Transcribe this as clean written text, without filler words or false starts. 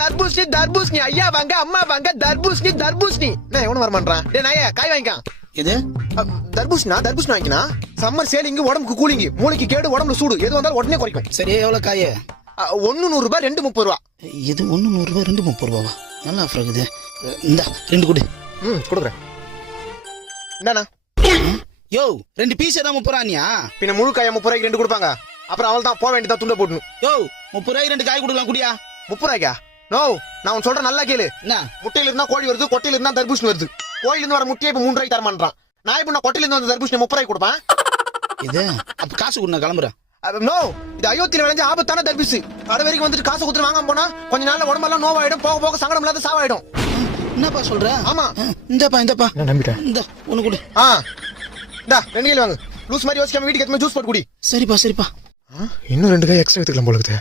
தர்பூசணி தர்பூசணி ஐயா வாங்க அம்மா வாங்க தர்பூசணி தர்பூசணி நான் எவனும் வர மாட்டான் டேய் நாயே காய் வாங்கிக்கான் இது தர்பூசணி வாங்கினா சம்மர் சேலிங் உடம்புக்கு கூலிங் மூளைக்கு கேடு உடம்புல சூடு எது வந்தாலும் உடனே குறைக்கும் சரி எவ்வளவு காய? 1 100 ரூபாய் 2 30 ரூபா இது 1 100 ரூபாய் 2 30 ரூபாவா? நல்லா ஆஃபர் இருக்குது. இந்த 2 கொடு. கொடுக்குறேன். என்னண்ணா யோ 2 பீஸ் தான் 30 ரூபாயா? பின்ன முழு காய 30 ரூபாய்க்கு 2 கொடுப்பாங்க. அப்புறம் அவள் தான் போக வேண்டியதா துண்ட போடணும். யோ 30 ரூபாய்க்கு 2 காய் கொடுக்கலாம் குடியா? 30 ரூபாய்க்கா? நோ நான் உன் சொல்ற நல்லா கேளு. என்ன முட்டையில இருந்தா கோழி வருது, கொட்டையில இருந்தா தர்பூசணி வருது. கோயில இருந்து வர முட்டையை இப்ப 3 ரூபாய்க்கு தர மாட்டான். நான் இப்ப கொட்டையில இருந்து வந்த தர்பூசணி 30 ரூபாய்க்கு கொடுப்பேன். இது அப்ப காசு கொடு, நான் கிளம்புறேன். நோ இது அயோத்தியில விளைஞ்ச ஆபத்தான தர்பூசு. கடை வரைக்கும் வந்துட்டு காசு கொடுத்து வாங்காம போனா கொஞ்ச நாள்ல உடம்பெல்லாம் நோவாயிடும், போக போக சங்கடம் இல்லாத சாவாயிடும். என்னப்பா சொல்ற? ஆமா இந்தப்பா நான் நம்பிட்டேன். இந்த ஒண்ணு கொடு. இந்தா 2 கிலோ வாங்கு. லூஸ் மாதிரி யோசிக்காம வீட்டுக்கு எடுத்து ஜூஸ் போட்டு குடி. சரிப்பா. இன்னும் 2 காய் எக்ஸ்ட்ரா எடுத்துக்கலாம் போல இருக்குது.